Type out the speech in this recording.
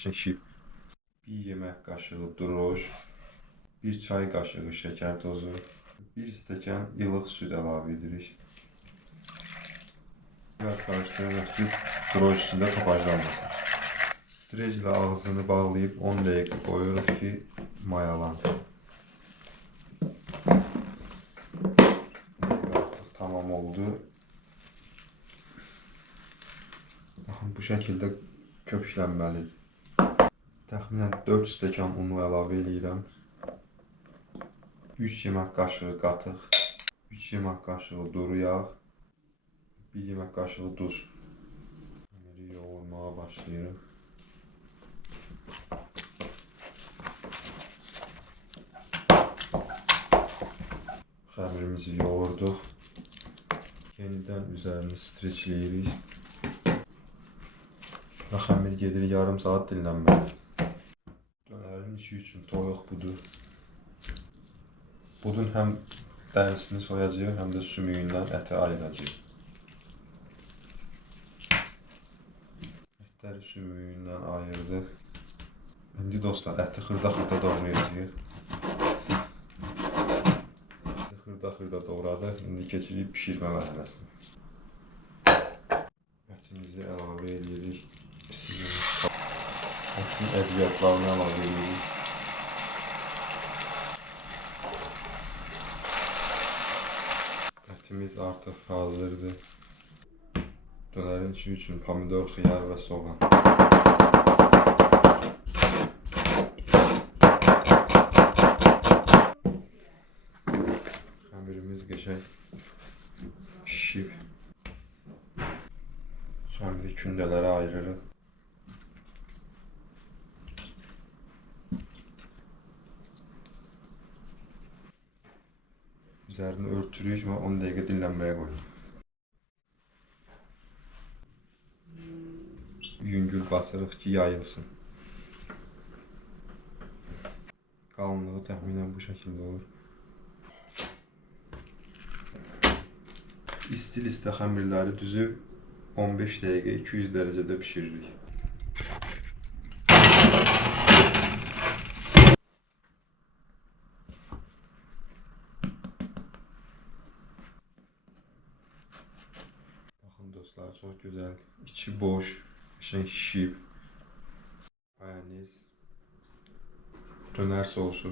Şekil. 1 yemək qaşığı duruş, 1 çay qaşığı şəkər tozu, 1 stəkan ilıq süd əlavə edirik. Biraz karıştırırıq ki, duruş içində topajlanmasın. Streç ilə ağzını bağlayıb 10 dəqiqə qoyuruq ki, mayalansın. Artıq tamam oldu. Baxın, bu şəkildə köpüklənməlidir. Təxminən 4 stəkan unu əlavə edirəm. 3 yemək qaşığı qatıq, 3 yemək qaşığı duru yağ, 1 yemək qaşığı duz. Xəmiri yoğurmağa başlayırıq. Xəmirimizi yoğurduq. Yenidən üzərini streçləyirik. Və xəmir gedir yarım saat dinlənməli. Dönərin içi üçün toyuq budur. Budun həm dərisini soyacaq, həm də sümüyündən əti ayıracaq. Ətləri sümüyündən ayırdıq. İndi dostlar, əti xırda-xırda doğrayacağıq. Xırda-xırda doğradıq. İndi keçirik pişirmə mərhələsinə. Ətimizi əlavə edirik. Ətin ədviyyatlarını əlavə edirik. Ətimiz artıq hazırdır. Dönərin içi üçün pomidor, xiyar və soğan. Xəmirimiz qəşəng pişib. Xəmiri kündələrə ayırırıq. Üzərini örtürük və 10 dəqiqə dinlənməyə qoyuruq. Yüngül basırıq ki, yayılsın. Qalınlığı təxminən bu şəkildə olur. İsti-istə xəmirləri düzüb 15 dəqiqə 200 dərəcədə pişiririk. Baxın dostlar, çox gözəl, içi boş, şişib. Mayonez, dönər sosu.